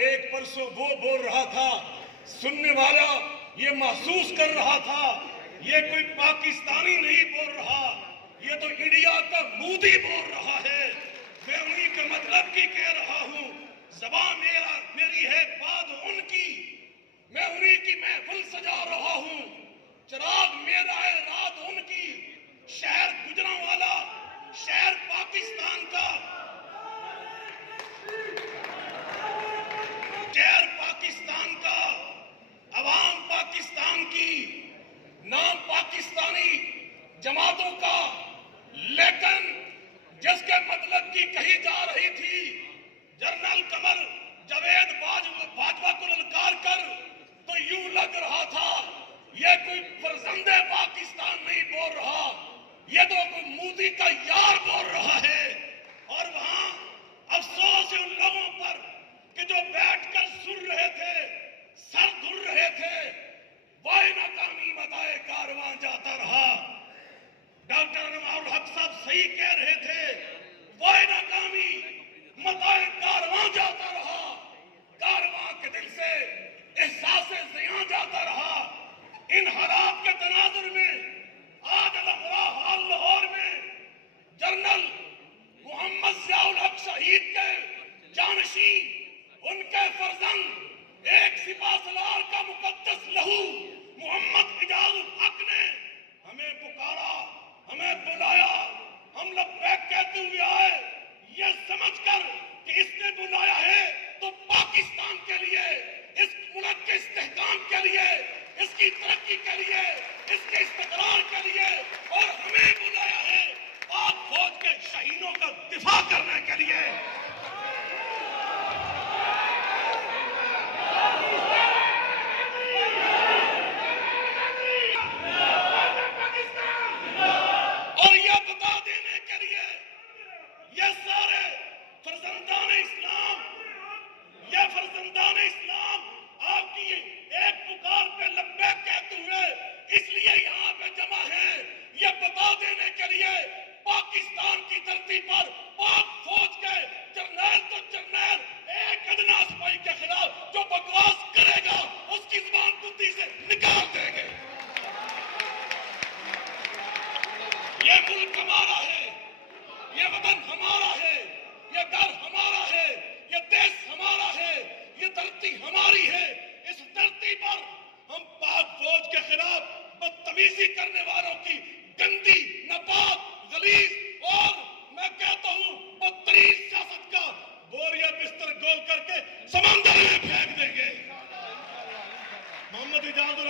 ایک پرسوں وہ بول رہا تھا، سننے والا یہ محسوس کر رہا تھا یہ کوئی پاکستانی نہیں بول رہا، یہ تو انڈیا کا مودی بول رہا ہے۔ میں انہی کے مطلب کی کہہ رہا ہوں، زبان میری ہے بات ان کی، میں انہی کی محفل سجا رہا ہوں، چراغ میرا ہے رات ان کی، شہر گجراں والا شہر پاکستان کا، شہر پاکستان کا، عوام پاکستان کی، نام پاکستانی جماعتوں کا، لیکن جس کے مطلب کی کہی جا رہی تھی جنرل قمر جاوید باجوہ کو للکار کر، تو یوں لگ رہا تھا یہ کوئی فرزند پاکستان نہیں بول رہا، یہ تو کوئی مودی کا یار بول رہا ہے۔ اور وہاں افسوس ہے ان لوگوں پر کہ جو بیٹھ کر سن رہے تھے، سر دھر رہے تھے، وہی ناکامی متائے کارواں جاتا رہا۔ ڈاکٹر الحق صاحب صحیح کہہ رہے تھے، وہی ناکامی متائے کارواں جاتا رہا، کارواں کے دل سے احساس زیاں جاتا رہا۔ ان حالات کے تناظر میں آج حال لاہور میں جنرل محمد ضیاء شہید کے جانشین، ان کے فرزند، ایک سپاہ سالار کا مقدس لہو محمد اجاز الحق نے ہمیں پکارا، ہمیں بلایا، ہم لبیک کہتے ہوئے آئے، یہ سمجھ کر کہ اس نے بلایا ہے تو پاکستان کے لیے، اس ملک کے استحکام کے لیے، اس کی ترقی کے لیے، اس کے استقرار کے لیے، اور ہمیں بلایا ہے پاک فوج کے شہیدوں کا دفاع کرنے کے لیے۔ اور یہ بتا دینے کے لیے یہ سارے فرزندان اسلام، یہ فرزندان اسلام آپ کی ایک پکار پہ لبیک کہتے ہوئے اس لیے یہاں پہ جمع ہیں، یہ بتا دینے کے لیے پاکستان کی دھرتی پر پاک فوج کے جنرل تو جنرل ایک ادنا سپاہی کے خلاف جو بکواس کرے گا اس کی زبان بدھی سے نکال دیں گے۔ یہ ملک ہمارا ہے، یہ وطن ہمارا ہے، یہ گھر ہمارا ہے، یہ دیش ہمارا ہے، یہ دھرتی ہماری ہے۔ اس دھرتی پر ہم پاک فوج کے خلاف بدتمیزی کرنے والوں کی گندی، ناپاک، غلیظ اور میں کہتا ہوں بدترین سیاست کا بوریا بستر گول کر کے سمندر میں پھینک دیں گے۔ محمد اجاز